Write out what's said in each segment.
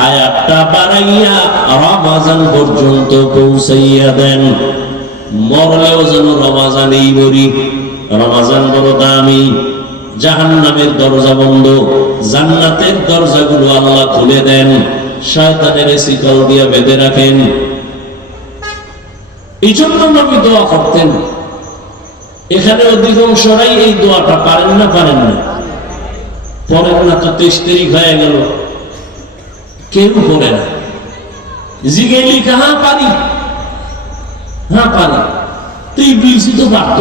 হায়াতটা বাড়াইয়া রমাজান পর্যন্ত পৌঁছাইয়া দেন। মরলেও যেন রমাজানেই মরি রমাজান বড় দামি। জাহান নামের দরজা বন্ধ। জান্নাতের দরজাগুলো আল্লাহ খুলে দেন। শয়তানের শিকল দিয়া বেঁধে রাখেন। এই জন্য নবী দোয়া করতেন। এখানে অধিকাংশরাই এই দোয়াটা পারেন না পারেন না। পরেন না তো তেইশ তারিখ হয়ে গেল। কেউ করে না। জিগে লিখা হ্যাঁ পারি হ্যাঁ পারি তুই বলছি তো পারত।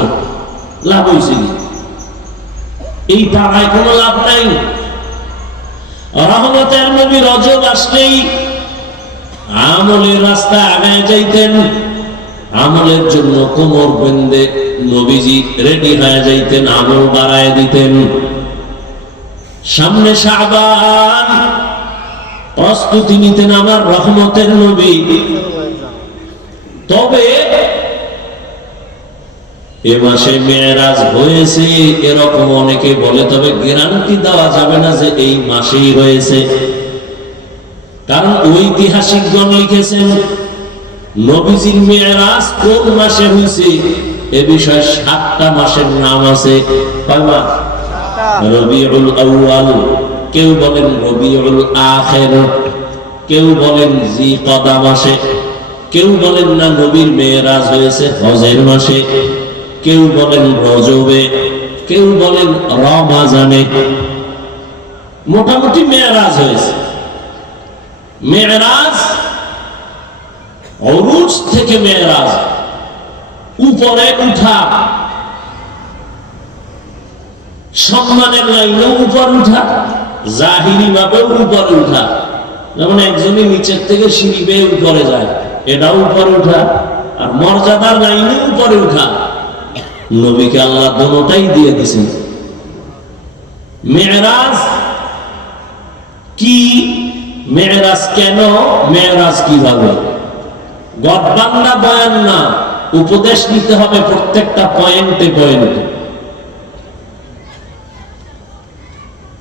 লাভ হয়েছে এই পাড়ায় কোনো লাভ নাই। রহমতের নবী রজব আসলেই আমলের রাস্তা আগায় যাইতেন। আমলের জন্য কোমর বেন্দে নবীজি রেডি হয়ে যাইতেন, আমল বাড়ায় দিতেন। সামনে শাবান প্রস্তুতি নিতেন আমার রহমতের নবী। তবে এ মাসে মেয়েরাজ হয়েছে এরকম অনেকে বলে তবে গ্যারান্টি দেওয়া যাবে না যে এই মাসেই হয়েছে। কারণ ঐতিহাসিকগণ লিখেছেন নবীজির মেয়েরাজ কোন মাসে হয়েছে? এ বিষয়ে সাতটা মাসের নাম আছে। কয় মাস? রবিউল আউয়াল। কেউ বলেন রবিউল আখের, কেউ বলেন জি কদা মাসে, কেউ বলেন না নবীর মেয়েরাজ হয়েছে হজের মাসে, কেউ বলেন রজবে, কেউ বলেন রমাজানে। মোটামুটি মেয়েরাজ হয়েছে। মেয়েরাজ অরুজ থেকে মেয়েরাজ, উপরে উঠা। সম্মানের লাইনে উপর উঠা। জাহিরি ভাবে উপরে উঠা। যেমন একজনই নিচের থেকে সিঁড়ি বেয়ে উপরে যায়, এটাও উপরে উঠা। আর মর্যাদার লাইনে উপরে উঠা। নবীকে আল্লাহ দোনোটাই দিয়ে দিছেন মেয়েরাজ কি? মেয়েরাজ কেন? মেয়েরাজ কীভাবে? গডবান্ডা বয়ান না। উপদেশ নিতে হবে প্রত্যেকটা পয়েন্টে পয়েন্টে।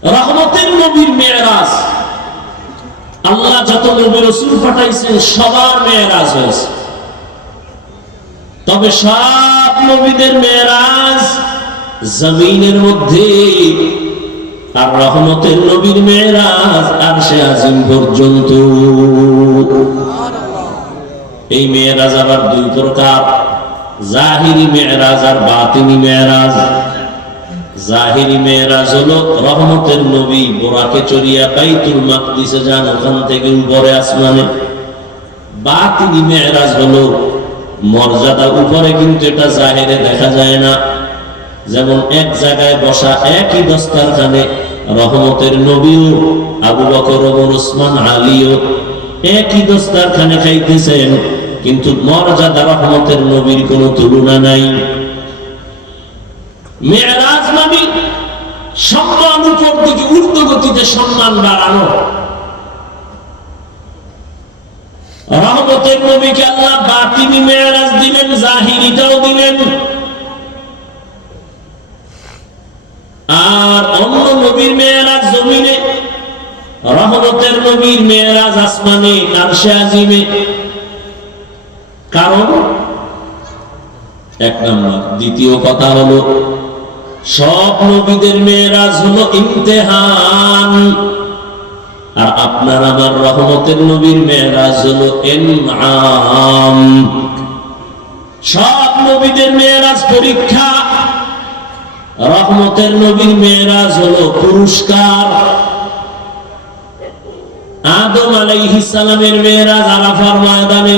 রহমতের নবীর মেয়েরাজ। আল্লাহ যত নবী রসুল পাঠাইছেন, সবার মেয়েরাজ হয়েছে। তবে সব নবীদের মেয়েরাজ জমিনের মধ্যে। আর রহমতের নবীর মেয়েরাজ আর সে আজিম পর্যন্ত। এই মেয়েরাজ আবার দুই প্রকার। জাহিরি মেয়েরাজ আর বাতিনি মেয়েরাজ। জাহিরি মেয়েরাজ হলো রহমতের নবী বোরাকে চড়িয়া বাইতুল মাকদিসে যান, ওখান থেকে উপরে আসমানে। বাতিনি মেয়েরাজ হলো মর্যাদা উপরে কিন্তু এটা জাহেরে দেখা যায় না। যেমন এক জায়গায় বসা একই দস্তারখানে রহমতের নবীও, আবু বকর ওসমান আলীও একই দস্তারখানে খাইতেছেন, কিন্তু মর্যাদা রহমতের নবীর কোনো তুলনা নাই। মেয়েরাজ মানে সম্মান উপর দিকে ঊর্ধ্বগতিতে সম্মান বাড়ানো। রহমতের নবীকে আল্লাহ বাতিনি মেয়েরাজ দিলেন, জাহিরিটাও দিলেন। আর অন্য নবীর মেয়েরাজ জমিনে, রহমতের নবীর মেয়েরাজ আসমানে, আরশে আজিমে। কারণ, এক নম্বর, দ্বিতীয় কথা হলো সব নবীদের মেয়েরাজ হলো ইমতেহান। আর আপনার আমার রহমতের নবীর মেয়েরাজ হলো এনআম। সব নবীদের মেয়েরাজ পরীক্ষা। রহমতের নবীর মেয়েরাজ হলো পুরস্কার। আদম আলাইহিস সালামের মেয়েরাজ আরাফার ময়দানে।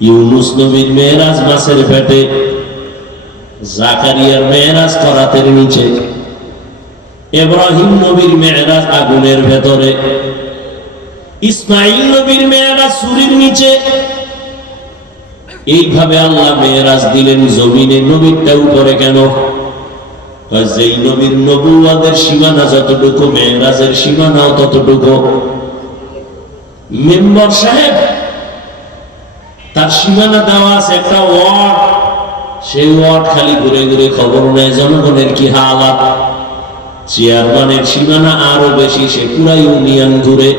ইউনুস নবীর মেয়েরাজ মাছের পেটে। জাকারিয়ার মেয়েরাজ করাতের নিচে। ইব্রাহিম নবীর মেয়েরাজ আগুনের ভেতরে। ইসমাইল নবীর মেয়েরাজ সুরির নিচে। এইভাবে আল্লাহ মেয়েরাজ দিলেন জমিনে, নবীরটা উপরে কেন? যেই নবীর নবুয়াদের সীমানা যতটুকু, মেয়েরাজের সীমানাও ততটুকু। মেম্বর সাহেব, তার সীমানা দেওয়া আছে একটা ওয়ার্ড। সেই ওয়ার্ড খালি ঘুরে ঘুরে খবর নেয় জনগণের কি হালাত? চেয়ারম্যানের সীমানা আরও বেশি, সে পুরা ইউনিয়ন ঘুরে।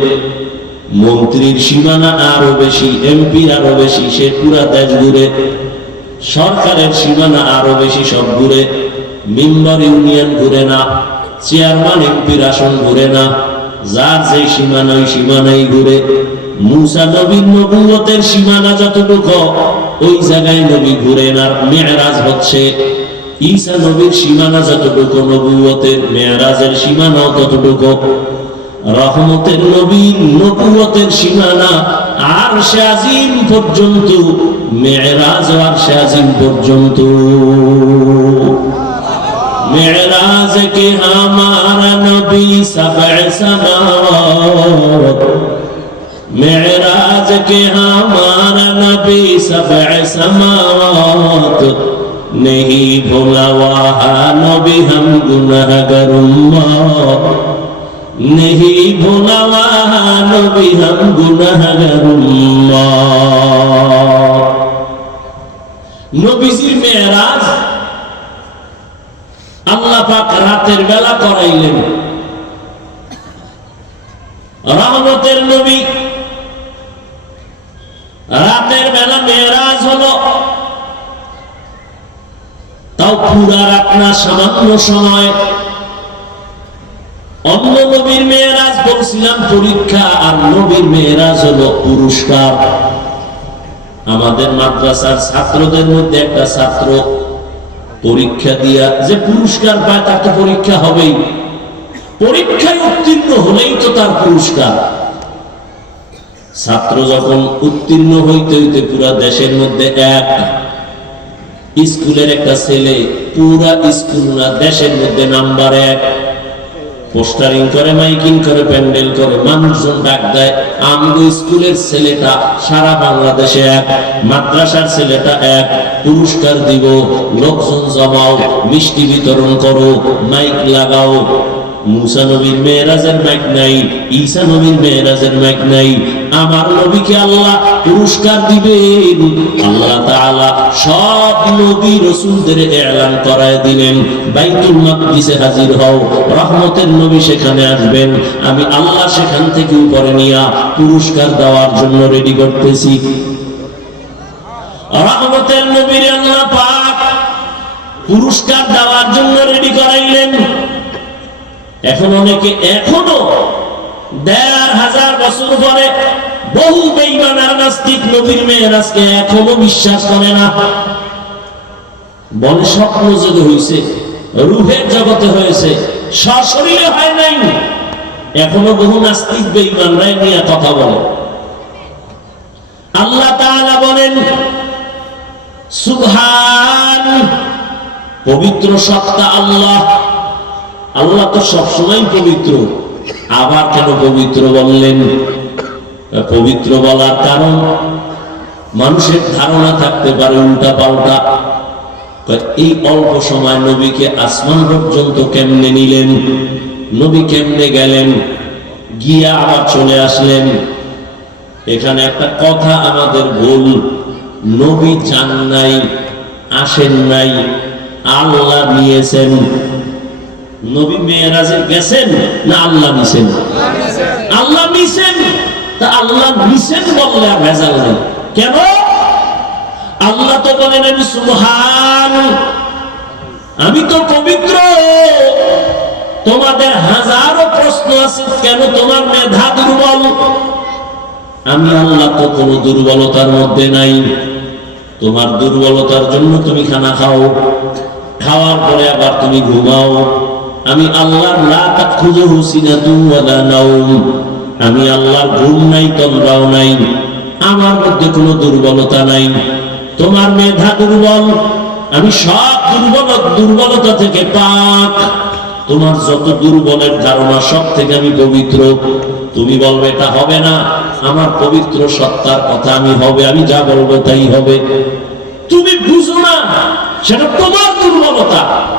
মন্ত্রীর সীমানা আরও বেশি এমপির আরও বেশি, সে পুরা দেশ ঘুরে। সরকারের সীমানা আরও বেশি, সব ঘুরে। মেম্বার ইউনিয়ন ঘুরে না চেয়ারম্যান এমপির আসন ঘুরে না। যার যে সীমানা, ওই সীমানাই ঘুরে। মুসা নবীর নবুয়তের সীমানা যতটুকু ওই জায়গায় নবী ঘুরেন আর মেয়ারাজ হচ্ছে ঈসা নবীর সীমানা যতটুকু নবুয়তের, মেয়ারাজের সীমানাও ততটুকু। রহমতের নবী নবুয়তের সীমানা আর শাজিম পর্যন্ত, মেয়েরাজ আর শাজিম পর্যন্ত। মেয়েরাজ কে আমার নবী সবাই সামাওয়াত মেয়েরাজ কে আমার نبی سبع سماوات نہیں بھولا واہا نبی ہم گناہگر امت نہیں بھولا واہا نبی ہم گناہگر امت نبی سیر معراج আল্লাহ পাক রাতের বেলা করাইলেন রহমতের নবী রাতের বেলা মেয়েরাজ হলো। তাও পুরা রাত না সামান্য সময়। অন্য নবীর মেয়েরাজ বলছিলাম, পরীক্ষা আর নবীর মেয়েরাজ হলো পুরস্কার। আমাদের মাদ্রাসার ছাত্রদের মধ্যে একটা ছাত্র পরীক্ষা দিয়া, যে পুরস্কার পায় তার তো পরীক্ষা হবেই। পরীক্ষায় উত্তীর্ণ হলেই তো তার পুরস্কার। ছাত্র যখন উত্তীর্ণ হইতে হইতে পুরা দেশের মধ্যে এক, স্কুলের একটা ছেলে পুরা স্কুল না, দেশের মধ্যে নাম্বার এক। পোস্টারিং করে, মাইকিং করে, প্যান্ডেল করে, মানুষজন ডাক দেয় আমগো স্কুলের ছেলেটা, সারা বাংলাদেশে এক, মাদ্রাসার ছেলেটা এক, পুরস্কার দিব, লোকজন জমাও, মিষ্টি বিতরণ করো, মাইক লাগাও। মুসা নবীর মেয়েরাজের মাইক নাই, ঈসা নবীর মেয়েরাজের মাইক নাই। আমার নবীকে আল্লাহ পুরস্কার দিবেন। আল্লাহ তাআলা সব নবী রাসূলদের এলান করায় দিলেন। বাইতুল মাকদিসে হাজির হও, রহমতের নবী সেখানে আসবেন। আমি আল্লাহ সেখান থেকে উপরে নিয়া পুরস্কার দেওয়ার জন্য রেডি করতেছি। রহমতের নবীর আল্লাহ পাক পুরস্কার দেওয়ার জন্য রেডি করাইলেন। এখন অনেকে এখনও দেড় হাজার বছর পরে বহু বেইমান নাস্তিক নবীর মেয়েরাজকে এখনও বিশ্বাস করে না। স্বপ্ন যোগে হয়েছে রুহের জগতে হয়েছে, সশরীরে হয় নাই, এখনও বহু নাস্তিক বেইমানরাই নিয়ে কথা বলে। আল্লাহ তাআলা বলেন, সুবহান, পবিত্র সত্তা আল্লাহ। আল্লাহ তো সবসময় পবিত্র। আবার কেন পবিত্র বললেন? পবিত্র বলার কারণ, মানুষের ধারণা থাকতে পারে উল্টা পাল্টা। এই অল্প সময় নবীকে আসমান পর্যন্ত কেমনে নিলেন? নবী কেমনে গেলেন? গিয়া আবার চলে আসলেন। এখানে একটা কথা আমাদের ভুল। নবী চান নাই, আসেন নাই, আল্লাহ নিয়েছেন। নবী মেয়েরাজে গেছেন না আল্লাহ নিছেন? আল্লাহ নিছেন। তা আল্লাহ নিছেন বললে আর ভেজাল নেই। কেন? আল্লাহ তো বলেন আমি সুবহান। আমি তো পবিত্র। তোমাদের হাজারো প্রশ্ন আছে, কেন তোমার মেধা দুর্বল? আমি আল্লাহ তো কোনো দুর্বলতার মধ্যে নাই। তোমার দুর্বলতার জন্য তুমি খানা খাও। খাওয়ার পরে আবার তুমি ঘুমাও। আমি আল্লাহর লা তাখুযুহু সিনাতুন ওয়ালা নাওম। আমি আল্লাহর ঘুম নাই, তন্দ্রাও নাই। আমার মধ্যে কোনো দুর্বলতা নাই। তোমার মেধা দুর্বল। আমি সব দুর্বল, দুর্বলতা থেকে পাক। তোমার যত দুর্বলের ধারণা, সব থেকে আমি পবিত্র। তুমি বলবে, এটা হবে না। আমার পবিত্র সত্তার কথা আমি হবে, আমি যা বলব তাই হবে। তুমি বুঝো না, সেটা তোমার দুর্বলতা।